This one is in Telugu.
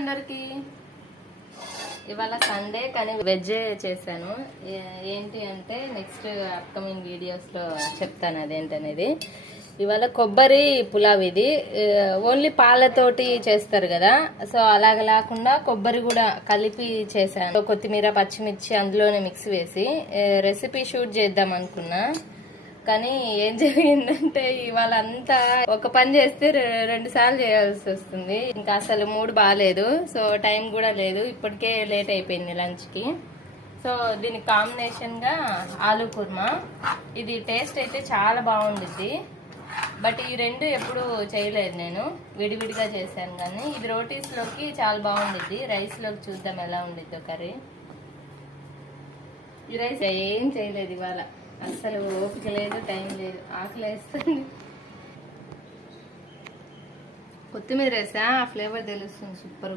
అందరికి. ఇవాళ సండే కానీ వెజ్ చేశాను. ఏంటి అంటే నెక్స్ట్ అప్కమింగ్ వీడియోస్లో చెప్తాను అదేంటనేది. ఇవాళ కొబ్బరి పులావ్. ఇది ఓన్లీ పాలతోటి చేస్తారు కదా, సో అలాగ లేకుండా కొబ్బరి కూడా కలిపి చేశాను. కొత్తిమీర పచ్చిమిర్చి అందులోనే మిక్స్ వేసి రెసిపీ షూట్ చేద్దాం అనుకున్నా. కానీ ఏం జరిగిందంటే ఇవాళ అంతా ఒక పని చేస్తే 2 సార్లు చేయాల్సి వస్తుంది. ఇంకా అసలు మూడ్ బాగాలేదు, సో టైం కూడా లేదు. ఇప్పటికే లేట్ అయిపోయింది లంచ్కి. సో దీనికి కాంబినేషన్గా ఆలూ కుర్మా. ఇది టేస్ట్ అయితే చాలా బాగుండిద్ది. బట్ ఈ 2 ఎప్పుడు చేయలేదు, నేను విడివిడిగా చేశాను. కానీ ఇది రోటీస్లోకి చాలా బాగుండిద్ది. రైస్లోకి చూద్దాం ఎలా ఉండిద్దో కర్రీ. ఈ రైస్ ఏం చేయలేదు ఇవాళ, అస్సలు ఓపిక లేదు, టైం లేదు, ఆకలి వేస్తుంది. కొత్తిమీర వేసా, ఆ ఫ్లేవర్ తెలుస్తుంది, సూపర్.